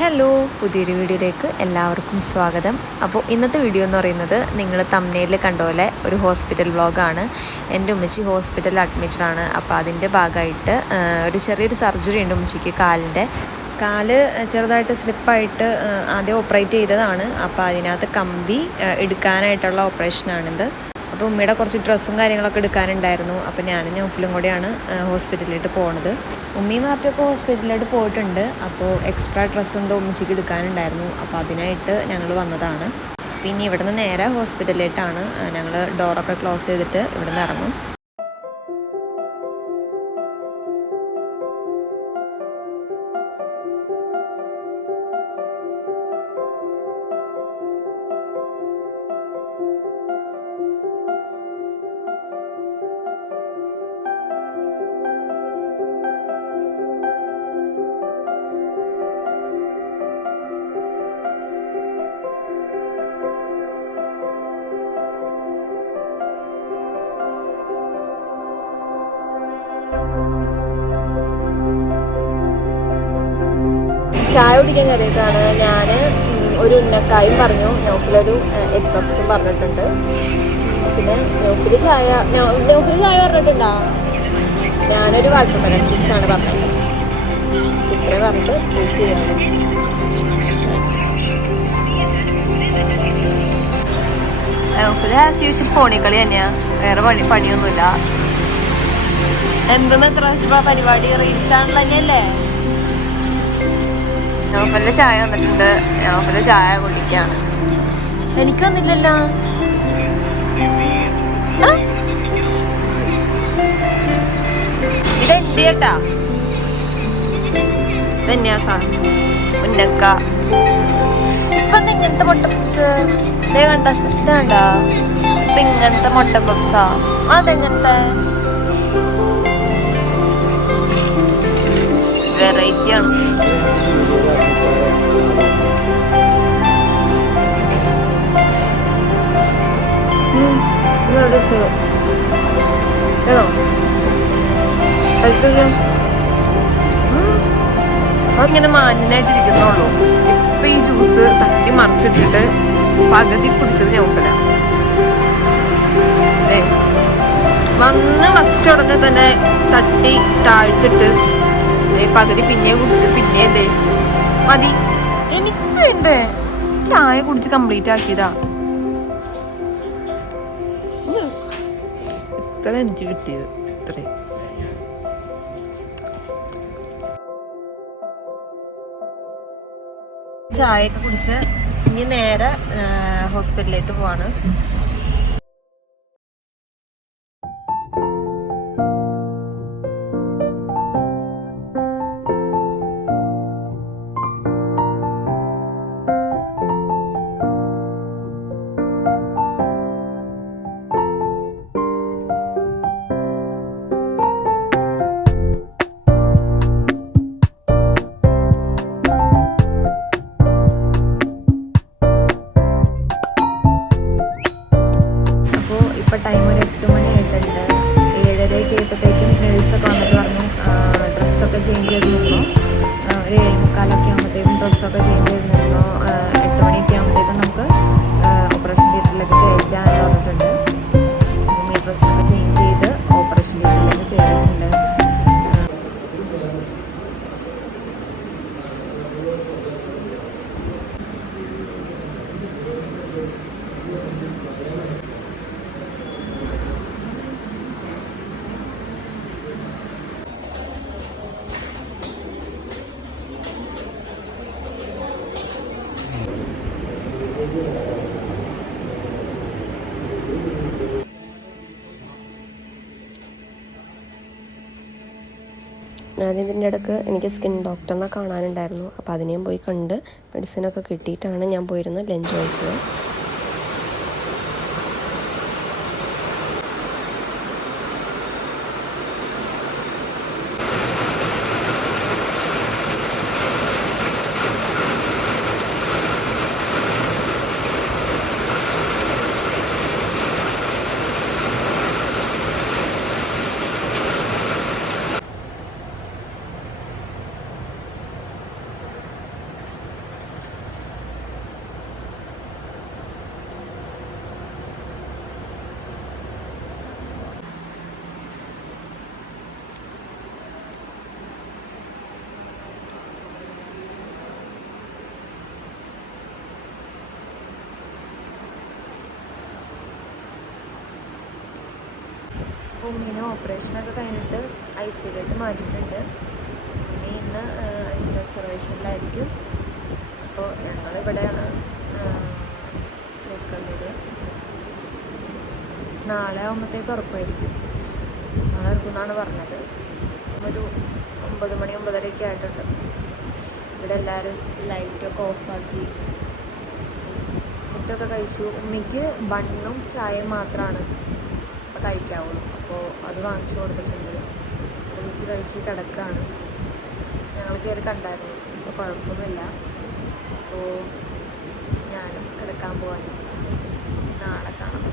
Hello, പുതിയൊരു വീഡിയോയിലേക്ക് എല്ലാവർക്കും സ്വാഗതം. അപ്പോൾ ഇന്നത്തെ വീഡിയോ എന്ന് പറയുന്നത് നിങ്ങൾ തംബ്നെയിലിൽ കണ്ട പോലെ ഒരു ഹോസ്പിറ്റൽ വ്ളോഗാണ്. എൻ്റെ ഉമ്മച്ചി ഹോസ്പിറ്റലിൽ അഡ്മിറ്റഡ് ആണ്. അപ്പോൾ അതിൻ്റെ ഭാഗമായിട്ട് ഒരു ചെറിയൊരു സർജറി ഉണ്ട് ഉമ്മച്ചിക്ക്. കാല് ചെറുതായിട്ട് സ്ലിപ്പായിട്ട് ആദ്യം ഓപ്പറേറ്റ് ചെയ്തതാണ്. അപ്പോൾ അതിനകത്ത് കമ്പി എടുക്കാനായിട്ടുള്ള ഓപ്പറേഷനാണിത്. അപ്പോൾ ഉമ്മയുടെ കുറച്ച് ഡ്രസ്സും കാര്യങ്ങളൊക്കെ എടുക്കാനുണ്ടായിരുന്നു. അപ്പോൾ ഞാനും നൗഫലും കൂടെയാണ് ഹോസ്പിറ്റലിലോട്ട് പോണത്. ഉമ്മയും വാപ്പയൊക്കെ ഹോസ്പിറ്റലിലോട്ട് പോയിട്ടുണ്ട്. അപ്പോൾ എക്സ്ട്രാ ഡ്രസ്സ് എന്തോ ഉമ്മച്ചിക്ക് എടുക്കാനുണ്ടായിരുന്നു. അപ്പോൾ അതിനായിട്ട് ഞങ്ങൾ വന്നതാണ്. പിന്നെ ഇവിടുന്ന് നേരെ ഹോസ്പിറ്റലിലോട്ടാണ്. ഞങ്ങൾ ഡോറൊക്കെ ക്ലോസ് ചെയ്തിട്ട് ഇവിടുന്ന് ഇറങ്ങും. ചായ കുടിക്കാൻ കയറിയതാണ്. ഞാൻ ഒരു ഉന്നക്കായും പറഞ്ഞു, നൗഫിലൊരു എഗ് പപ്സും പറഞ്ഞിട്ടുണ്ട്. പിന്നെ നൗഫില് ചായ പറഞ്ഞിട്ടുണ്ടോ? ഞാനൊരു വാട്ടർമെലൺ ചിപ്സാണ് പറഞ്ഞത്. ഇത്രയും പറഞ്ഞിട്ട് വെയിറ്റ് ചെയ്യാണ്. നൗഫില് ആസ് യൂഷ്വൽ ഫോണിൽ കളി തന്നെയാ, വേറെ പണിയൊന്നുമില്ല. എന്തെന്ന് എത്ര വെച്ചപ്പോ പരിപാടി റീൽസ് ആണല്ലോ തന്നെയല്ലേ. നൗഫലിന്റെ ചായ വന്നിട്ടുണ്ട്. നൗഫലിന്റെ ചായ കുടിക്കാണ്. എനിക്ക് വന്നില്ലല്ലോ. ഇതെന്റെ കേട്ടാ, ഇതന്നെയാ സാധനം. ഉന്നക്ക ഇപ്പൊ ഇങ്ങനത്തെ മുട്ട പപ്സ് ഇതേ കണ്ട ഇതാണ്ടാ. ഇപ്പൊ ഇങ്ങനത്തെ മുട്ട പപ്സാ. അതെങ്ങനത്തെ വെറൈറ്റി ആണ്. ഇങ്ങനെ മാന്യനായിട്ടിരിക്കുന്നുള്ളൂ. ഇപ്പൊ ഈ ജ്യൂസ് തട്ടി മറിച്ചിട്ടിട്ട് പകുതി കുടിച്ചത് നൗഫല. വന്ന് വച്ച ഉടനെ തന്നെ തട്ടി താഴ്ത്തിട്ട് പകുതി പിന്നെ കുടിച്ച് പിന്നെ എന്തേ മതി. എനിക്ക് വേണ്ടേ ചായ കുടിച്ച് കംപ്ലീറ്റ് ആക്കിയതാ. ഇത്ര എനിക്ക് കിട്ടിയത് ഇത്രയും. ചായയൊക്കെ കുടിച്ച് ഇനി നേരെ ഹോസ്പിറ്റലിലേക്ക് പോവാണ്. ഇപ്പോൾ ടൈം ഒരു 8 മണി ആയിട്ടുണ്ട്. 7:30 ആയപ്പോഴത്തേക്കും നേഴ്സൊക്കെ വന്നിട്ട് പറഞ്ഞു ഡ്രസ്സൊക്കെ ചേഞ്ച് ചെയ്ത് നിന്നു. ഒരു 7:45 ആകുമ്പോഴത്തേക്കും ഡ്രസ്സൊക്കെ ചേഞ്ച് ചെയ്ത് നിന്നു. 8 മണിയൊക്കെ ആകുമ്പോഴത്തേക്കും നമുക്ക് ഓപ്പറേഷൻ തിയേറ്ററിലേക്ക് കയറ്റാൻ പറഞ്ഞിട്ടുണ്ട്. അപ്പം ഈ ഡ്രസ്സൊക്കെ ചേഞ്ച് ചെയ്ത് ഓപ്പറേഷൻ തിയേറ്ററിലേക്ക് കയറിയിട്ടുണ്ട്. ഞാനിതിൻ്റെ ഇടയ്ക്ക് എനിക്ക് സ്കിൻ ഡോക്ടറിനെ കാണാനുണ്ടായിരുന്നു. അപ്പോൾ അതിനെയും പോയി കണ്ട് മെഡിസിനൊക്കെ കിട്ടിയിട്ടാണ് ഞാൻ പോയിരുന്നത് ലഞ്ച് കഴിച്ചത്. അപ്പോൾ ഉമ്മീനെ ഓപ്പറേഷനൊക്കെ കഴിഞ്ഞിട്ട് ICUയിലോട്ട് മാറ്റിയിട്ടുണ്ട്. ഉമ്മി ഇന്ന് ICU ഒബ്സർവേഷനിലായിരിക്കും. അപ്പോൾ ഞങ്ങളിവിടെയാണ് നിൽക്കുന്നത്. നാളെ ആകുമ്പോഴത്തേക്ക് ഉറപ്പായിരിക്കും. നാളെ ഇറക്കുമെന്നാണ് പറഞ്ഞത്. ഒരു 9 മണി 9:30 ആയിട്ടുണ്ട്. ഇവിടെ എല്ലാവരും ലൈറ്റൊക്കെ ഓഫാക്കി ഫുഡൊക്കെ കഴിച്ചു. ഉമ്മിക്ക് ബണ്ണും ചായയും മാത്രമാണ് ഇപ്പോൾ കഴിക്കാവുള്ളൂ. അപ്പോൾ അത് വാങ്ങിച്ചു കൊടുത്തിട്ടുണ്ട്. ഒരുമിച്ച് കഴിച്ച് കിടക്കുകയാണ്. ഞങ്ങൾ കയറി കണ്ടായിരുന്നു. ഇപ്പോൾ കുഴപ്പമൊന്നുമില്ല. അപ്പോൾ ഞാനും കിടക്കാൻ പോകാൻ. നാളെ കാണാം.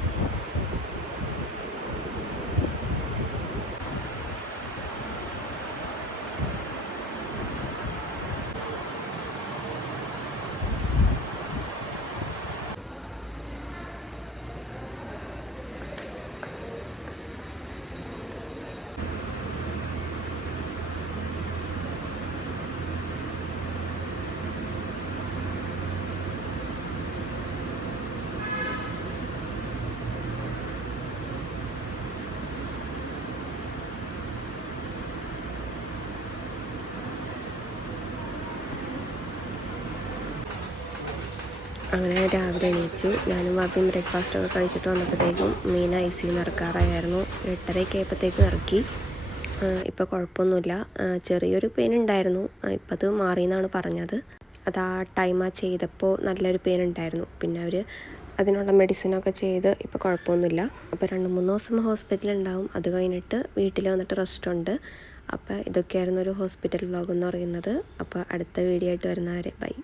അങ്ങനെ രാവിലെ എണീച്ചു. ഞാനും വാപ്പിയും ബ്രേക്ക്ഫാസ്റ്റൊക്കെ കഴിച്ചിട്ട് വന്നപ്പോഴത്തേക്കും മീന ICU ഇറക്കാറായിരുന്നു. 8:30 ആയപ്പോഴത്തേക്കും ഇറക്കി. ഇപ്പോൾ കുഴപ്പമൊന്നുമില്ല. ചെറിയൊരു പെയിൻ ഉണ്ടായിരുന്നു. ഇപ്പം അത് മാറിയെന്നാണ് പറഞ്ഞത്. അത് ആ ടൈം ചെയ്തപ്പോൾ നല്ലൊരു പെയിൻ ഉണ്ടായിരുന്നു. പിന്നെ അവർ അതിനുള്ള മെഡിസിനൊക്കെ ചെയ്ത് ഇപ്പോൾ കുഴപ്പമൊന്നുമില്ല. അപ്പോൾ 2-3 ദിവസം ഹോസ്പിറ്റലിൽ ഉണ്ടാവും. അത് കഴിഞ്ഞിട്ട് വീട്ടിൽ വന്നിട്ട് റെസ്റ്റ് ഉണ്ട്. അപ്പോൾ ഇതൊക്കെയായിരുന്നു ഒരു ഹോസ്പിറ്റൽ വ്ലോഗ് എന്ന് പറയുന്നത്. അപ്പോൾ അടുത്ത വീഡിയോ ആയിട്ട് വരുന്നവരെ ബൈ.